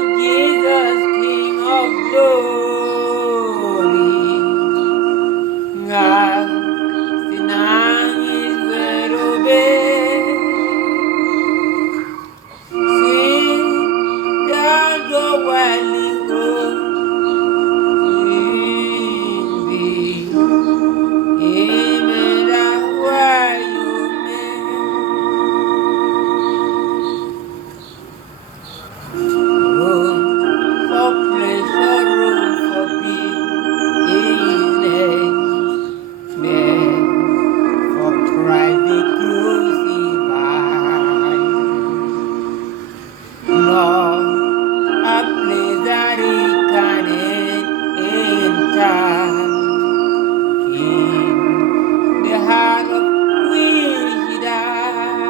for Jesus, King of glory. God, sinang Israelobe, sing Dago Walingo, sing Imeda Wayume. Room for pleasure, room for business, for Christ the crucified. Lord, a place that He can enter in the heart of which He died.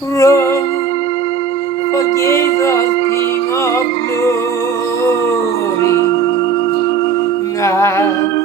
Rome for Jesus, King of glory. God,